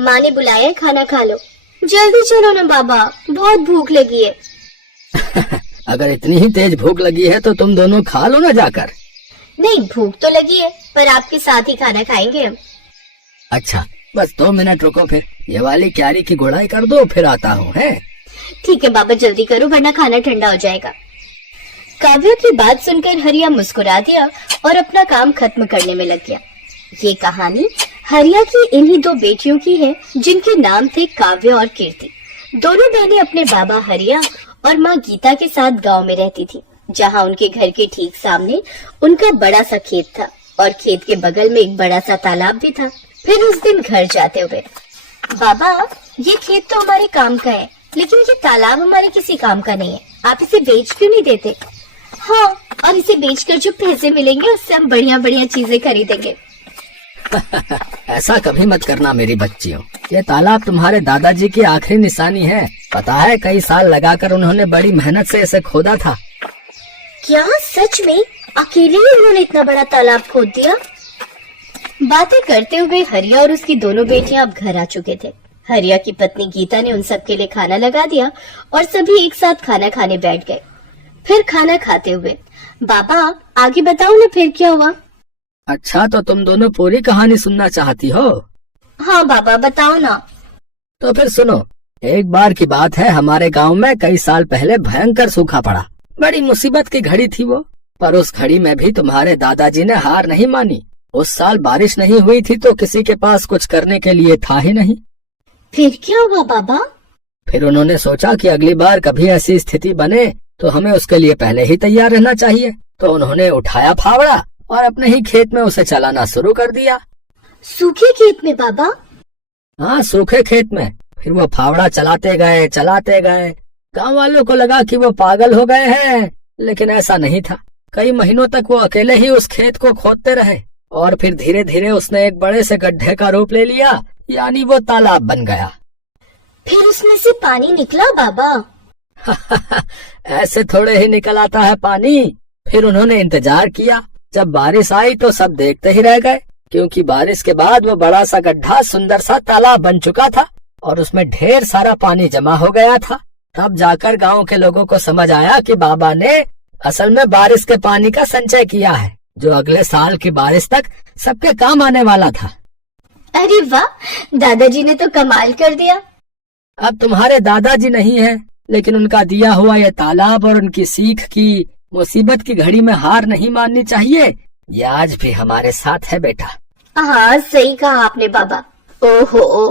माँ ने बुलाया है, खाना खा लो। जल्दी चलो ना बाबा, बहुत भूख लगी है। अगर इतनी ही तेज भूख लगी है तो तुम दोनों खा लो ना जाकर। नहीं, भूख तो लगी है, पर आपके साथ ही खाना खाएंगे हम। अच्छा, बस 2 मिनट रुको, फिर ये वाली क्यारी की गुड़ाई कर दो, फिर आता हूँ। है ठीक है बाबा, जल्दी करो वरना खाना ठंडा हो जाएगा। काव्या की बात सुनकर हरिया मुस्कुरा दिया और अपना काम खत्म करने में लग गया। ये कहानी हरिया की इन्हीं 2 बेटियों की है, जिनके नाम थे काव्या और कीर्ति। दोनों बहनें अपने बाबा हरिया और माँ गीता के साथ गांव में रहती थी, जहाँ उनके घर के ठीक सामने उनका बड़ा सा खेत था और खेत के बगल में एक बड़ा सा तालाब भी था। फिर उस दिन घर जाते हुए, बाबा ये खेत तो हमारे काम का है, लेकिन ये तालाब हमारे किसी काम का नहीं है, आप इसे बेच क्यों नहीं देते? हाँ, और इसे बेचकर जो पैसे मिलेंगे उससे हम बढ़िया बढ़िया चीजें खरीदेंगे। ऐसा कभी मत करना मेरी बच्चियों, ये तालाब तुम्हारे दादाजी की आखिरी निशानी है। पता है, कई साल लगाकर उन्होंने बड़ी मेहनत से इसे खोदा था। क्या सच में अकेले ही उन्होंने इतना बड़ा तालाब खोद दिया? बातें करते हुए हरिया और उसकी दोनों बेटियां अब घर आ चुके थे। हरिया की पत्नी गीता ने उन सबके लिए खाना लगा दिया और सभी एक साथ खाना खाने बैठ गए। फिर खाना खाते हुए, बाबा आगे बताओ ना फिर क्या हुआ? अच्छा, तो तुम दोनों पूरी कहानी सुनना चाहती हो? हाँ बाबा, बताओ ना। तो फिर सुनो। एक बार की बात है, हमारे गांव में कई साल पहले भयंकर सूखा पड़ा। बड़ी मुसीबत की घड़ी थी वो, पर उस घड़ी में भी तुम्हारे दादाजी ने हार नहीं मानी। उस साल बारिश नहीं हुई थी तो किसी के पास कुछ करने के लिए था ही नहीं। फिर क्या हुआ बाबा? फिर उन्होंने सोचा कि अगली बार कभी ऐसी स्थिति बने तो हमें उसके लिए पहले ही तैयार रहना चाहिए। तो उन्होंने उठाया फावड़ा और अपने ही खेत में उसे चलाना शुरू कर दिया। सूखे खेत में बाबा? हाँ, सूखे खेत में। फिर वो फावड़ा चलाते गए। गांव वालों को लगा कि वो पागल हो गए हैं, लेकिन ऐसा नहीं था। कई महीनों तक वो अकेले ही उस खेत को खोदते रहे और फिर धीरे धीरे उसने एक बड़े से गड्ढे का रूप ले लिया, यानी वो तालाब बन गया। फिर उसमें से पानी निकला बाबा? ऐसे थोड़े ही निकल आता है पानी। फिर उन्होंने इंतजार किया। जब बारिश आई तो सब देखते ही रह गए, क्योंकि बारिश के बाद वो बड़ा सा गड्ढा सुंदर सा तालाब बन चुका था और उसमें ढेर सारा पानी जमा हो गया था। तब जाकर गांव के लोगों को समझ आया कि बाबा ने असल में बारिश के पानी का संचय किया है, जो अगले साल की बारिश तक सबके काम आने वाला था। अरे वाह, दादाजी ने तो कमाल कर दिया। अब तुम्हारे दादाजी नहीं है, लेकिन उनका दिया हुआ ये तालाब और उनकी सीख की मुसीबत की घड़ी में हार नहीं माननी चाहिए, ये आज भी हमारे साथ है बेटा। हाँ, सही कहा आपने बाबा। ओहो,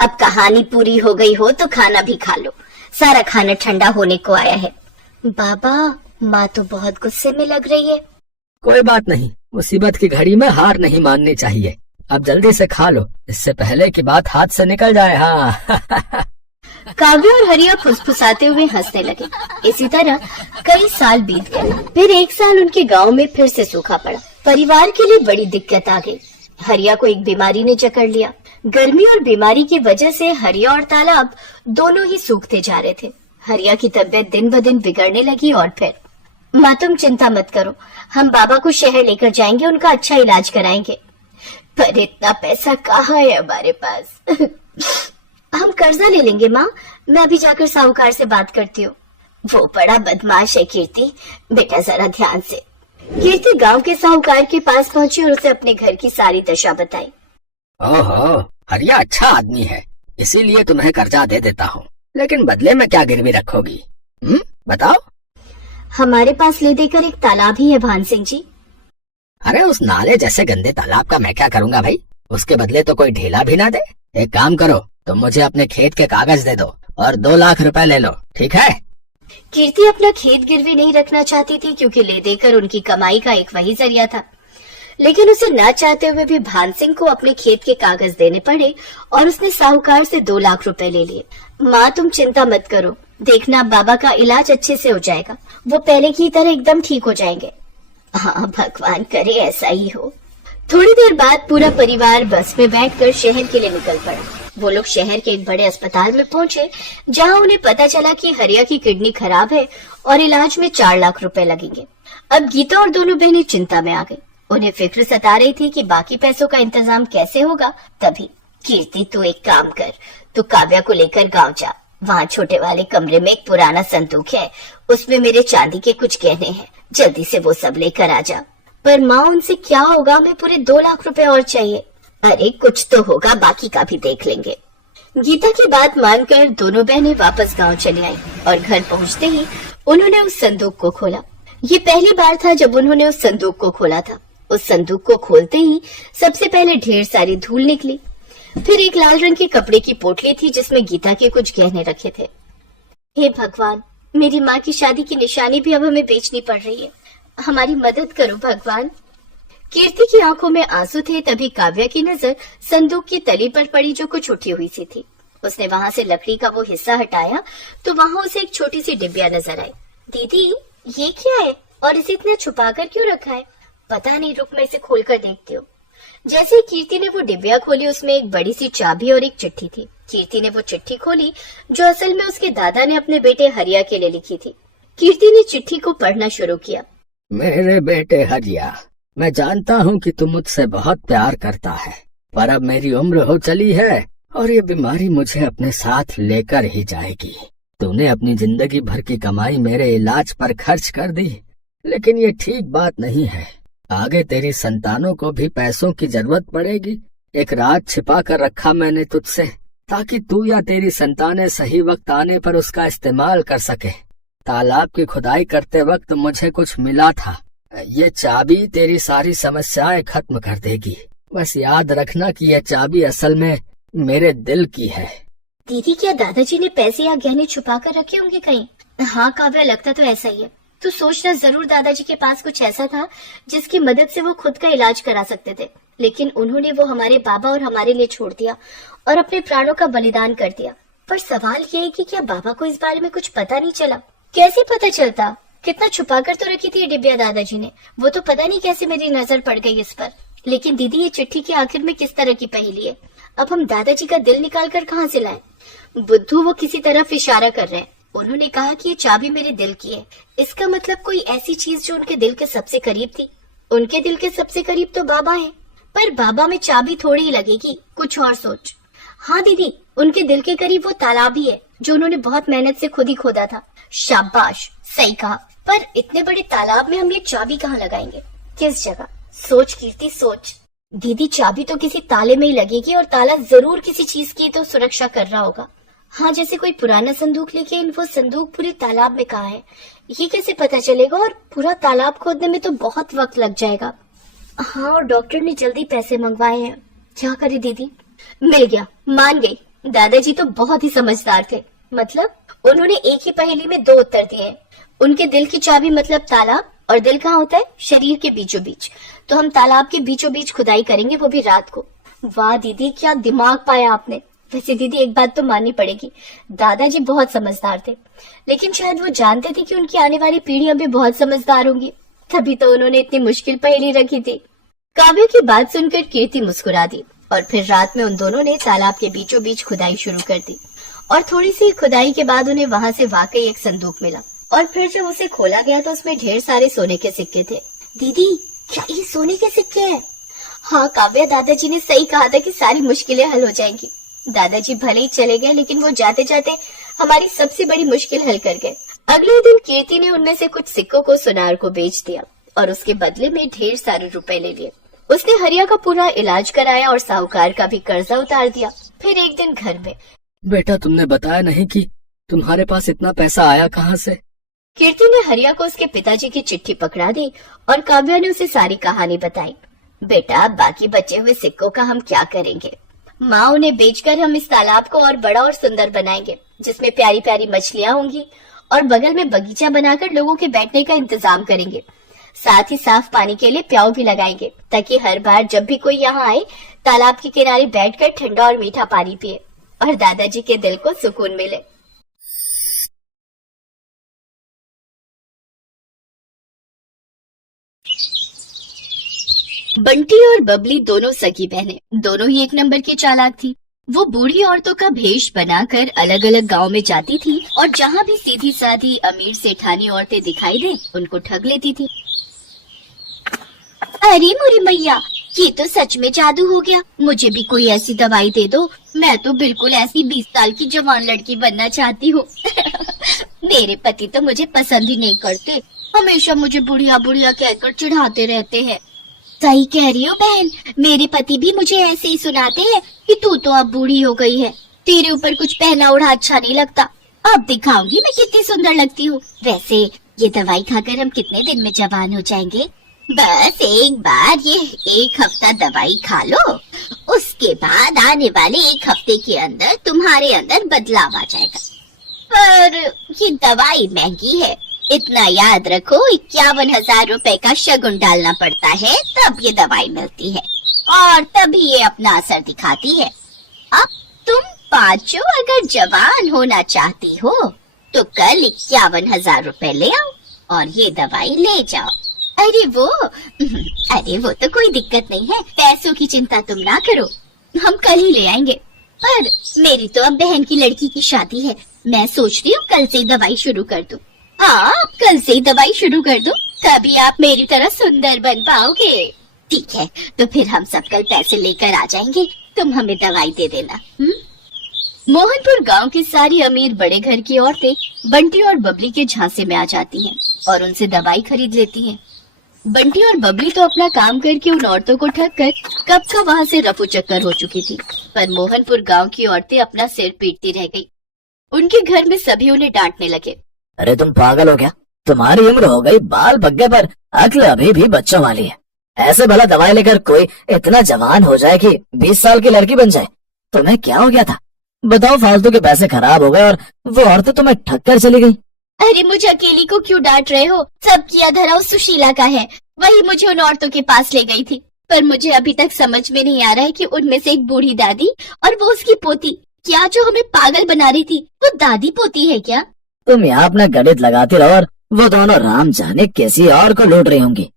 अब कहानी पूरी हो गई हो तो खाना भी खा लो, सारा खाना ठंडा होने को आया है। बाबा, माँ तो बहुत गुस्से में लग रही है। कोई बात नहीं, मुसीबत की घड़ी में हार नहीं माननी चाहिए। अब जल्दी से खा लो, इससे पहले कि बात हाथ से निकल जाए। हाँ। काव्या और हरिया फुसफुसाते हुए हंसने लगे। इसी तरह कई साल बीत गए। फिर एक साल उनके गांव में फिर से सूखा पड़ा। परिवार के लिए बड़ी दिक्कत आ गई। हरिया को एक बीमारी ने जकड़ लिया। गर्मी और बीमारी की वजह से हरिया और तालाब दोनों ही सूखते जा रहे थे। हरिया की तबीयत दिन ब दिन बिगड़ने लगी और फिर, माँ तुम चिंता मत करो, हम बाबा को शहर लेकर जाएंगे, उनका अच्छा इलाज कराएंगे। पर इतना पैसा कहाँ है हमारे पास? हम कर्जा ले लेंगे माँ, मैं अभी जाकर साहूकार से बात करती हूँ। वो बड़ा बदमाश है कीर्ति, बेटा जरा ध्यान से। कीर्ति गांव के साहूकार के पास पहुंची और उसे अपने घर की सारी दशा बताई। ओहो, हरिया अच्छा आदमी है, इसीलिए तुम्हें कर्जा दे देता हूँ, लेकिन बदले में क्या गिरवी रखोगी? बताओ। हमारे पास ले देकर एक तालाब ही है भान सिंह जी। अरे उस नाले जैसे गंदे तालाब का मैं क्या करूँगा भाई? उसके बदले तो कोई ढीला भी ना दे। एक काम करो, तुम मुझे अपने खेत के कागज दे दो और 2 लाख रुपए ले लो, ठीक है? कीर्ति अपना खेत गिरवी नहीं रखना चाहती थी, क्योंकि ले देकर उनकी कमाई का एक वही जरिया था। लेकिन उसे न चाहते हुए भी भान सिंह को अपने खेत के कागज देने पड़े और उसने साहूकार से 2 लाख रुपए ले लिए। माँ तुम चिंता मत करो, देखना बाबा का इलाज अच्छे से हो जाएगा, वो पहले की तरह एकदम ठीक हो जाएंगे। हाँ भगवान करे ऐसा ही हो। थोड़ी देर बाद पूरा परिवार बस में बैठकर शहर के लिए निकल पड़ा। वो लोग शहर के एक बड़े अस्पताल में पहुंचे, जहां उन्हें पता चला कि हरिया की किडनी खराब है और इलाज में 4 लाख रुपए लगेंगे। अब गीता और दोनों बहनें चिंता में आ गई। उन्हें फिक्र सता रही थी कि बाकी पैसों का इंतजाम कैसे होगा। तभी कीर्ति तू एक काम कर, तू काव्या को लेकर गांव जा। वहाँ छोटे वाले कमरे में एक पुराना संदूक है, उसमें मेरे चांदी के कुछ गहने हैं, जल्दी से वो सब लेकर आ जा। पर माँ उनसे क्या होगा, हमें पूरे 2 लाख रुपए और चाहिए। अरे कुछ तो होगा, बाकी का भी देख लेंगे। गीता की बात मानकर दोनों बहनें वापस गांव चली आई और घर पहुंचते ही उन्होंने उस संदूक को खोला। ये पहली बार था जब उन्होंने उस संदूक को खोला था। उस संदूक को खोलते ही सबसे पहले ढेर सारी धूल निकली। फिर एक लाल रंग के कपड़े की पोटली थी जिसमें गीता के कुछ गहने रखे थे। हे भगवान, मेरी माँ की शादी की निशानी भी अब हमें बेचनी पड़ रही है, हमारी मदद करो भगवान। कीर्ति की आंखों में आंसू थे। तभी काव्या की नजर संदूक की तली पर पड़ी जो कुछ उठी हुई सी थी। उसने वहां से लकड़ी का वो हिस्सा हटाया तो वहां उसे एक छोटी सी डिबिया नजर आई। दीदी ये क्या है और इसे इतना छुपा कर क्यों रखा है? पता नहीं, रुक मैं इसे खोल कर देखती हूँ। जैसे कीर्ति ने वो डिबिया खोली उसमें एक बड़ी सी चाबी और एक चिट्ठी थी। कीर्ति ने वो चिट्ठी खोली जो असल में उसके दादा ने अपने बेटे हरिया के लिए लिखी थी। कीर्ति ने चिट्ठी को पढ़ना शुरू किया। मेरे बेटे हरिया, मैं जानता हूँ कि तू मुझसे बहुत प्यार करता है, पर अब मेरी उम्र हो चली है और ये बीमारी मुझे अपने साथ लेकर ही जाएगी। तूने अपनी जिंदगी भर की कमाई मेरे इलाज पर खर्च कर दी, लेकिन ये ठीक बात नहीं है। आगे तेरी संतानों को भी पैसों की जरूरत पड़ेगी। एक राज छिपा कर रखा मैंने तुझसे, ताकि तू या तेरी संतानें सही वक्त आने पर उसका इस्तेमाल कर सके। तालाब की खुदाई करते वक्त मुझे कुछ मिला था। ये चाबी तेरी सारी समस्याएं खत्म कर देगी। बस याद रखना कि यह चाबी असल में मेरे दिल की है। दीदी क्या दादाजी ने पैसे या गहने छुपा कर रखे होंगे कहीं? हाँ काव्या, लगता तो ऐसा ही है। तू सोचना, जरूर दादाजी के पास कुछ ऐसा था जिसकी मदद से वो खुद का इलाज करा सकते थे, लेकिन उन्होंने वो हमारे बाबा और हमारे लिए छोड़ दिया और अपने प्राणों का बलिदान कर दिया। पर सवाल ये है कि क्या बाबा को इस बारे में कुछ पता नहीं चला? कैसे पता चलता? कितना छुपा कर तो रखी थी ये डिबिया दादाजी ने। वो तो पता नहीं कैसे मेरी नजर पड़ गई इस पर। लेकिन दीदी ये चिट्ठी के आखिर में किस तरह की पहेली है? अब हम दादाजी का दिल निकाल कर कहाँ से लाएं? बुद्धू वो किसी तरफ इशारा कर रहे हैं। उन्होंने कहा कि ये चाबी मेरे दिल की है। इसका मतलब कोई ऐसी चीज जो उनके दिल के सबसे करीब थी। उनके दिल के सबसे करीब तो बाबा है, पर बाबा में चाबी थोड़ी ही लगेगी, कुछ और सोच। हाँ दीदी, उनके दिल के करीब वो तालाब ही है जो उन्होंने बहुत मेहनत से खुद ही खोदा था। शाबाश, सही कहा। पर इतने बड़े तालाब में हम ये चाबी कहाँ लगाएंगे? किस जगह? सोच कीर्ति, सोच। दीदी चाबी तो किसी ताले में ही लगेगी और ताला जरूर किसी चीज की तो सुरक्षा कर रहा होगा। हाँ, जैसे कोई पुराना संदूक, लेकिन वो संदूक पूरे तालाब में कहाँ है ये कैसे पता चलेगा? और पूरा तालाब खोदने में तो बहुत वक्त लग जाएगा। हाँ, और डॉक्टर ने जल्दी पैसे मंगवाए हैं। क्या करे दीदी? मिल गया, मान गई। दादाजी तो बहुत ही समझदार थे। मतलब उन्होंने एक ही पहेली में 2 उत्तर दिए हैं। उनके दिल की चाबी मतलब तालाब, और दिल कहाँ होता है? शरीर के बीचों बीच। तो हम तालाब के बीचों बीच खुदाई करेंगे, वो भी रात को। वाह दीदी, क्या दिमाग पाया आपने। वैसे दीदी एक बात तो माननी पड़ेगी, दादाजी बहुत समझदार थे, लेकिन शायद वो जानते थे कि उनकी आने वाली पीढ़ियां भी बहुत समझदार होंगी, तभी तो उन्होंने इतनी मुश्किल पहेली रखी थी। काव्या की बात सुनकर कीर्ति मुस्कुरा दी और फिर रात में उन दोनों ने तालाब के बीचों बीच खुदाई शुरू कर दी। और थोड़ी सी खुदाई के बाद उन्हें वहाँ से वाकई एक संदूक मिला। और फिर जब उसे खोला गया तो उसमें ढेर सारे सोने के सिक्के थे। दीदी क्या ये सोने के सिक्के हैं? हाँ काव्या, दादाजी ने सही कहा था कि सारी मुश्किलें हल हो जाएंगी। दादाजी भले ही चले गए, लेकिन वो जाते जाते हमारी सबसे बड़ी मुश्किल हल कर गए। अगले दिन कीर्ति ने उनमें से कुछ सिक्कों को सुनार को बेच दिया और उसके बदले में ढेर सारे रुपए ले लिए। उसने हरिया का पूरा इलाज कराया और साहूकार का भी कर्जा उतार दिया। फिर एक दिन घर में, बेटा तुमने बताया नहीं कि तुम्हारे पास इतना पैसा आया कहाँ से? कीर्ति ने हरिया को उसके पिताजी की चिट्ठी पकड़ा दी और काव्या ने उसे सारी कहानी बताई। बेटा, बाकी बचे हुए सिक्कों का हम क्या करेंगे? माँ, उन्हें बेचकर हम इस तालाब को और बड़ा और सुंदर बनाएंगे, जिसमें प्यारी प्यारी मछलियाँ होंगी और बगल में बगीचा बनाकर लोगों के बैठने का इंतजाम करेंगे। साथ ही साफ पानी के लिए प्याऊ भी लगाएंगे, ताकि हर बार जब भी कोई यहाँ आए तालाब के किनारे बैठकर ठंडा और मीठा पानी पिए और दादाजी के दिल को सुकून मिले। बंटी और बबली दोनों सगी बहनें, दोनों ही एक नंबर की चालाक थी। वो बूढ़ी औरतों का भेष बनाकर अलग अलग गांव में जाती थी और जहाँ भी सीधी साधी अमीर सेठानी औरतें दिखाई दे उनको ठग लेती थी। अरे मोरी मैया, ये तो सच में जादू हो गया। मुझे भी कोई ऐसी दवाई दे दो। मैं तो बिल्कुल ऐसी 20 साल की जवान लड़की बनना चाहती हूँ। मेरे पति तो मुझे पसंद ही नहीं करते, हमेशा मुझे बुढ़िया बुढ़िया कहकर चिढ़ाते रहते हैं। सही कह रही हो बहन, मेरे पति भी मुझे ऐसे ही सुनाते हैं कि तू तो अब बूढ़ी हो गई है, तेरे ऊपर कुछ पहना ओढ़ा अच्छा नहीं लगता। अब दिखाऊंगी मैं कितनी सुंदर लगती हूँ। वैसे ये दवाई खाकर हम कितने दिन में जवान हो जाएंगे? बस एक बार ये 1 हफ्ता दवाई खा लो, उसके बाद आने वाले 1 हफ्ते के अंदर तुम्हारे अंदर बदलाव आ जाएगा। पर ये दवाई महंगी है, इतना याद रखो, 51,000 रुपए का शगुन डालना पड़ता है तब ये दवाई मिलती है और तभी ये अपना असर दिखाती है। अब तुम पांचों अगर जवान होना चाहती हो तो कल 51,000 रुपए ले आओ और ये दवाई ले जाओ। अरे वो तो कोई दिक्कत नहीं है, पैसों की चिंता तुम ना करो, हम कल ही ले आएंगे। पर मेरी तो अब बहन की लड़की की शादी है, मैं सोच रही हूँ कल से ही दवाई शुरू कर दूँ। हाँ, कल से ही दवाई शुरू कर दो, तभी आप मेरी तरह सुंदर बन पाओगे। ठीक है, तो फिर हम सब कल पैसे लेकर आ जाएंगे, तुम हमें दवाई दे देना। मोहनपुर गांव की सारी अमीर बड़े घर की औरतें बंटी और बबली के झांसे में आ जाती हैं और उनसे दवाई खरीद लेती हैं। बंटी और बबली तो अपना काम करके उन औरतों को ठग कर कब का वहाँ से रफू चक्कर हो चुकी थी, पर मोहनपुर गांव की औरतें अपना सिर पीटती रह गई। उनके घर में सभी उन्हें डांटने लगे। अरे तुम पागल हो क्या? तुम्हारी उम्र हो गई, बाल पक पर अक्ल अभी भी बच्चों वाली है। ऐसे भला दवाई लेकर कोई इतना जवान हो जाए कि 20 साल की लड़की बन जाए? तुम्हें क्या हो गया था? बताओ, फालतू के पैसे खराब हो गए और वो औरतें तुम्हें ठग कर चली गई। अरे मुझे अकेली को क्यों डांट रहे हो? सब किया धरा उस सुशीला का है, वही मुझे उन औरतों के पास ले गई थी। पर मुझे अभी तक समझ में नहीं आ रहा है कि उनमें से एक बूढ़ी दादी और वो उसकी पोती, क्या जो हमें पागल बना रही थी वो दादी पोती है क्या? तुम यहाँ अपना गणित लगाती रहो और वो दोनों राम जाने किसी और को लूट रही होंगी।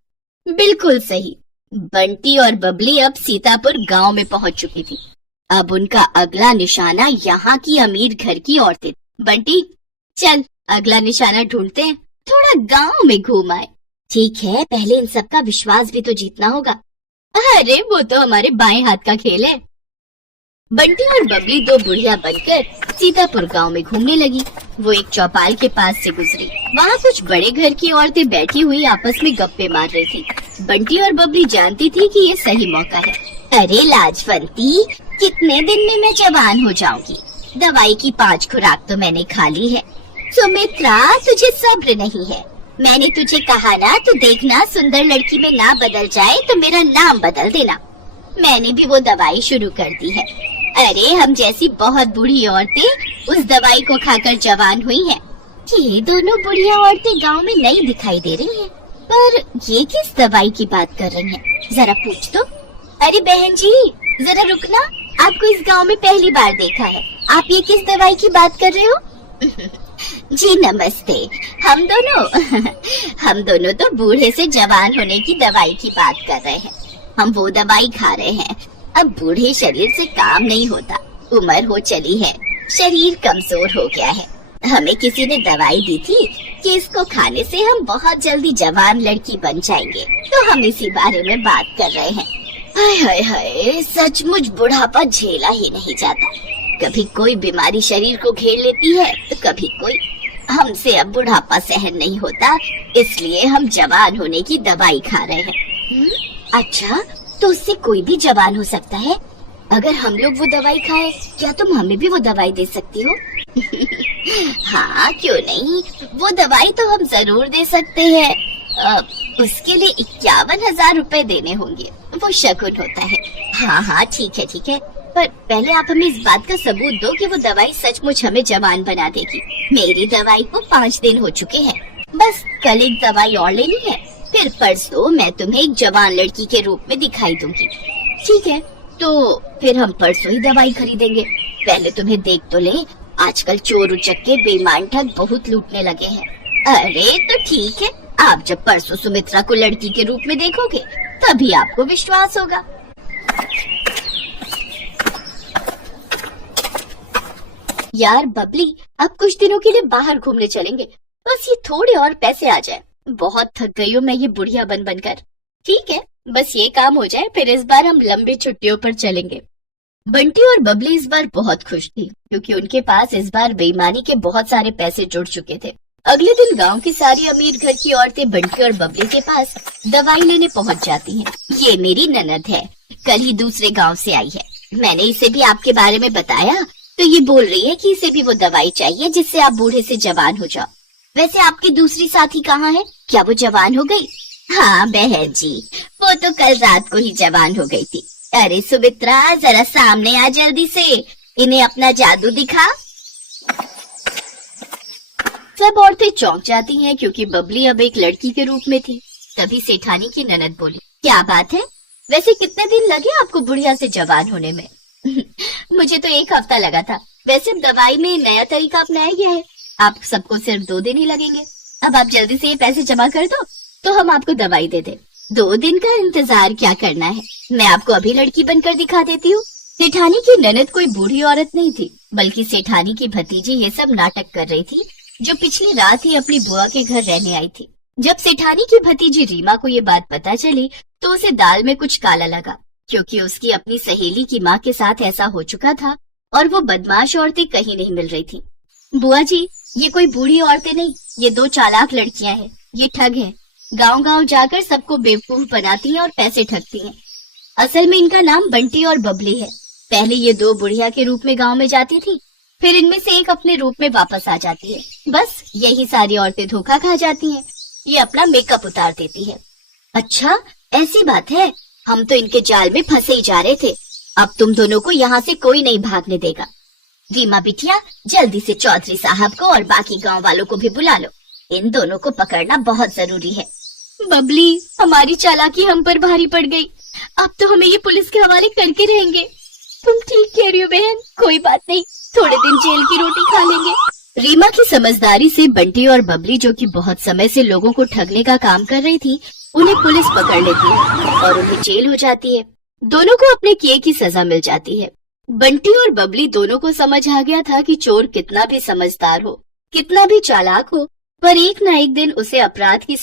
बिल्कुल सही। बंटी और बबली अब सीतापुर गांव में पहुंच चुकी थी। अब उनका अगला निशाना यहाँ की अमीर घर की औरतें। बंटी, चल अगला निशाना ढूंढते हैं, थोड़ा गांव में घूम आए। ठीक है, पहले इन सबका विश्वास भी तो जीतना होगा। अरे वो तो हमारे बाएं हाथ का खेल है। बंटी और बबली 2 बुढ़िया बनकर सीतापुर गांव में घूमने लगी। वो एक चौपाल के पास से गुजरी, वहाँ कुछ बड़े घर की औरतें बैठी हुई आपस में गप्पे मार रही थी। बंटी और बबली जानती थी कि ये सही मौका है। अरे लाजवंती, कितने दिन में मैं जवान हो जाऊंगी? दवाई की 5 खुराक तो मैंने खा ली है। सुमित्रा, तुझे सब्र नहीं है। मैंने तुझे कहा ना, तू देखना सुंदर लड़की में ना बदल जाए तो मेरा नाम बदल देना। मैंने भी वो दवाई शुरू कर दी है। अरे हम जैसी बहुत बूढ़ी औरतें उस दवाई को खाकर जवान हुई हैं। ये दोनों बुढ़िया औरतें गांव में नहीं दिखाई दे रही हैं, पर ये किस दवाई की बात कर रही हैं? जरा पूछ तो। अरे बहन जी, जरा रुकना, आपको इस गांव में पहली बार देखा है, आप ये किस दवाई की बात कर रहे हो? जी नमस्ते, हम दोनों तो बूढ़े से जवान होने की दवाई की बात कर रहे हैं। हम वो दवाई खा रहे हैं। अब बूढ़े शरीर से काम नहीं होता, उम्र हो चली है, शरीर कमजोर हो गया है। हमें किसी ने दवाई दी थी कि इसको खाने से हम बहुत जल्दी जवान लड़की बन जाएंगे, तो हम इसी बारे में बात कर रहे हैं। हाय हाय हाय, सचमुच बुढ़ापा झेला ही नहीं जाता। कभी कोई बीमारी शरीर को घेर लेती है तो कभी कोई। हमसे अब बुढ़ापा सहन नहीं होता, इसलिए हम जवान होने की दवाई खा रहे हैं। अच्छा, तो उससे कोई भी जवान हो सकता है? अगर हम लोग वो दवाई खाएं, क्या तुम हमें भी वो दवाई दे सकती हो? हाँ, क्यों नहीं, वो दवाई तो हम जरूर दे सकते हैं। उसके लिए 51,000 रुपए देने होंगे, वो शगुन होता है। हाँ, ठीक है, पर पहले आप हमें इस बात का सबूत दो कि वो दवाई सचमुच हमें जवान बना देगी। मेरी दवाई को 5 दिन हो चुके हैं, बस कल एक दवाई और लेनी है, फिर परसों मैं तुम्हें एक जवान लड़की के रूप में दिखाई दूंगी। ठीक है, तो फिर हम परसों ही दवाई खरीदेंगे। पहले तुम्हें देख तो ले, आजकल चोर उचक्के बेईमान ठग बहुत लूटने लगे हैं। अरे तो ठीक है, आप जब परसों सुमित्रा को लड़की के रूप में देखोगे तभी आपको विश्वास होगा। यार बबली, अब कुछ दिनों के लिए बाहर घूमने चलेंगे, बस ये थोड़े और पैसे आ जाए। बहुत थक गई हूँ मैं ये बुढ़िया बन बनकर। ठीक है, बस ये काम हो जाए, फिर इस बार हम लंबी छुट्टियों पर चलेंगे। बंटी और बबली इस बार बहुत खुश थी क्योंकि उनके पास इस बार बेईमानी के बहुत सारे पैसे जुड़ चुके थे। अगले दिन गांव की सारी अमीर घर की औरतें बंटी और बबली के पास दवाई लेने पहुंच जाती हैं। ये मेरी ननद है, कल ही दूसरे गांव से आई है। मैंने इसे भी आपके बारे में बताया तो ये बोल रही है कि इसे भी वो दवाई चाहिए जिससे आप बूढ़े से जवान हो जाओ। वैसे आपकी दूसरी साथी कहाँ है? क्या वो जवान हो गई? हाँ बहन जी, वो तो कल रात को ही जवान हो गई थी। अरे सुमित्रा, जरा सामने आ जल्दी से, इन्हें अपना जादू दिखा। सब औरतें चौंक जाती हैं क्योंकि बबली अब एक लड़की के रूप में थी। तभी सेठानी की ननद बोली, क्या बात है? वैसे कितने दिन लगे आपको बुढ़िया से जवान होने में? मुझे तो 1 हफ्ता लगा था। वैसे दवाई में नया तरीका अपनाया गया है, आप सबको सिर्फ 2 दिन ही लगेंगे। अब आप जल्दी से ये पैसे जमा कर दो तो हम आपको दवाई दे दे। 2 दिन का इंतजार क्या करना है, मैं आपको अभी लड़की बनकर दिखा देती हूँ। सेठानी की ननद कोई बूढ़ी औरत नहीं थी, बल्कि सेठानी की भतीजी ये सब नाटक कर रही थी, जो पिछली रात ही अपनी बुआ के घर रहने आई थी। जब सेठानी की भतीजी रीमा को ये बात पता चली तो उसे दाल में कुछ काला लगा, क्योंकि उसकी अपनी सहेली की माँ के साथ ऐसा हो चुका था और वो बदमाश औरतें कहीं नहीं मिल रही थी। बुआ जी, ये कोई बूढ़ी औरतें नहीं, ये 2 चालाक लड़कियां हैं। ये ठग हैं, गांव-गांव जाकर सबको बेवकूफ बनाती हैं और पैसे ठगती हैं। असल में इनका नाम बंटी और बबली है। पहले ये 2 बुढ़िया के रूप में गांव में जाती थी, फिर इनमें से एक अपने रूप में वापस आ जाती है। बस यही सारी औरतें धोखा खा जाती हैं। ये अपना मेकअप उतार देती है। अच्छा, ऐसी बात है? हम तो इनके जाल में फंसे ही जा रहे थे। अब तुम दोनों को यहाँ से कोई नहीं भागने देगा। रीमा बिटिया, जल्दी से चौधरी साहब को और बाकी गांव वालों को भी बुला लो। इन दोनों को पकड़ना बहुत जरूरी है। बबली, हमारी चालाकी हम पर भारी पड़ गई। अब तो हमें ये पुलिस के हवाले करके रहेंगे। तुम ठीक कह रही हो बहन, कोई बात नहीं, थोड़े दिन जेल की रोटी खा लेंगे। रीमा की समझदारी से बंटी और बबली, जो कि बहुत समय से लोगों को ठगने का काम कर रही थी, उन्हें पुलिस पकड़ लेती है और उन्हें जेल हो जाती है। दोनों को अपने किए की सजा मिल जाती है। बंटी और बबली दोनों को समझ आ गया था कि चोर कितना भी समझदार हो, कितना भी चालाक हो, पर एक न एक दिन उसे अपराध की